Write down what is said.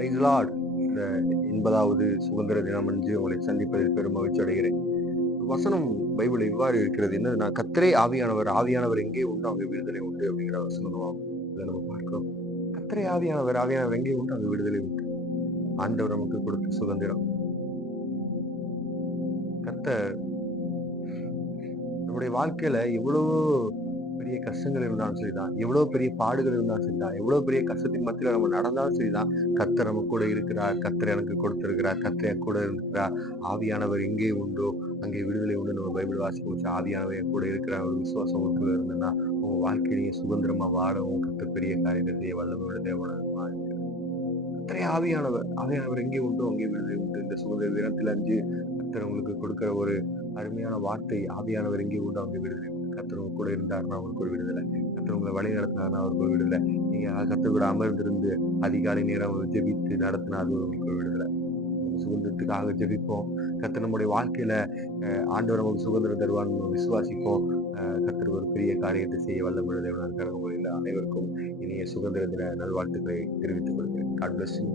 Price Lord. இந்த 80வது சுதந்திர தினம் அன்று உங்களை சந்திப்பதில் பெரும் மகிழ்ச்சி அடைகிறேன். வசனம் பைபிள் இவ்வாறு இருக்கிறது. என்னதுன்னா, கர்த்தரே ஆவியானவர், ஆவியானவர் எங்கே உண்டு அங்கே விடுதலை உண்டு அப்படிங்கிற வசனம் இதை நம்ம பார்க்கிறோம். கர்த்தரே ஆவியானவர், ஆவியானவர் எங்கே உண்டு அங்கே விடுதலை உண்டு. ஆண்டவர் நமக்கு கொடுத்த சுதந்திரம். கர்த்தர் நம்முடைய வாழ்க்கையில எவ்வளவோ பெரிய கஷ்டங்கள் இருந்தாலும் சரிதான், எவ்வளவு பெரிய பாடுகள் இருந்தாலும் சரிதான், எவ்வளவு பெரிய கஷ்டத்தின் மத்தியில நம்ம நடந்தாலும் சரிதான், கர்த்தர் நம்ம கூட இருக்கிறார், கர்த்தர் எனக்கு கொடுத்திருக்கிறார், கர்த்தர் என் கூட இருக்கிறார். ஆவியானவர் எங்கே உண்டோ அங்கே விடுதலை உண்டு. நம்ம பைபிள் வாசிக்க வச்சு ஆவியானவர் என் கூட இருக்கிறார் ஒரு விசுவாசம் உங்களுக்குள்ள இருந்ததுன்னா உங்க வாழ்க்கையிலேயே சுதந்திரமா வாழவும் கர்த்தர் பெரிய காரியத்தை செய்ய வல்லமையுள்ள தேவனாக இருக்கிறார். கர்த்தரே ஆவியானவர், ஆவியானவர் எங்கே உண்டோ அங்கே விடுதலை உண்டு. இந்த சுதந்திர தினத்தில் அஞ்சு கர்த்தர் உங்களுக்கு கொடுக்கிற ஒரு அருமையான வார்த்தை, ஆவியானவர் எங்கே உண்டோ அங்கே விடுதலை உண்டு. கர்த்தர் உங்க கூட இருந்தாருன்னா அவருக்கு ஒரு விடுதலை. கர்த்தர் உங்களை வழி நடத்தினாருன்னா அவருக்கு ஒரு விடுதலை. நீங்க கர்த்தர் கூட அமர்ந்திருந்து அதிகாலை நேரம் ஜெபித்து நடத்தினா அது உங்களுக்கு ஒரு விடுதலை. சுதந்திரத்துக்காக ஜெபிப்போம். கர்த்தர் நம்முடைய வாழ்க்கையில ஆண்டவர் நமக்கு சுதந்திரம் தருவான்னு விசுவாசிப்போம். கர்த்தர் ஒரு பெரிய காரியத்தை செய்ய வல்லமையுள்ள தேவனாக இருக்கிற உங்களில் அனைவருக்கும் இனிய சுதந்திர தின நல்வாழ்த்துக்களை தெரிவித்துக் கொள்கிறேன். God bless you.